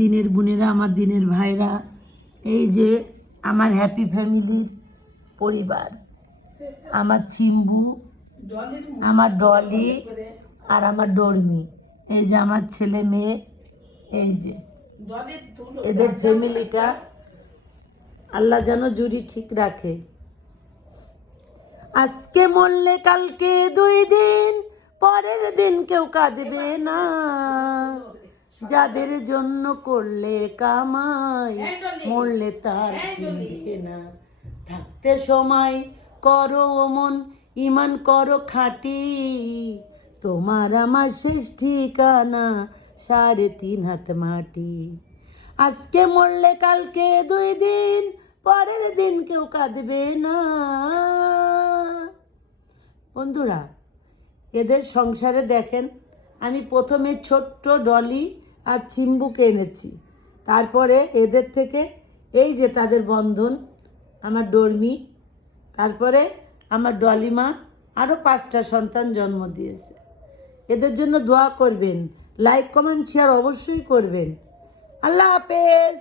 দিনের বোনেরা, আমার দিনের ভাইরা, এই যে আমার হ্যাপি ফ্যামিলির পরিবার, আমার চিম্বু, আমার ডলি আর আমার ডর্মি, এই যে আমার ছেলে মেয়ে, এই যে এদের ফ্যামিলিটা আল্লাহ যেন জুড়ি ঠিক রাখে। আজকে মরলে কালকে 2 দিন, পরের দিন কেউ কাঁদবে না। যাদের জন্য করলে কামাই, মরলে তার চিনবে না। থাকতে সময় করো মন, ইমান করো খাঁটি, তোমার আমার শেষ ঠিকানা 3.5 হাত মাটি। আজকে মরলে কালকে 2 দিন, পরের দিন কেউ কাঁদবে না। বন্ধুরা, এদের সংসারে দেখেন, আমি প্রথমে ছোট্ট ডলি আর চিম্বুকে এনেছি, তারপরে এদের থেকে এই যে তাদের বন্ধন, আমার ডর্মি, তারপরে আমার ডলিমা আরও 5টা সন্তান জন্ম দিয়েছে। এদের জন্য দোয়া করবেন, লাইক কমেন্ট শেয়ার অবশ্যই করবেন। আল্লাহ হাফেজ।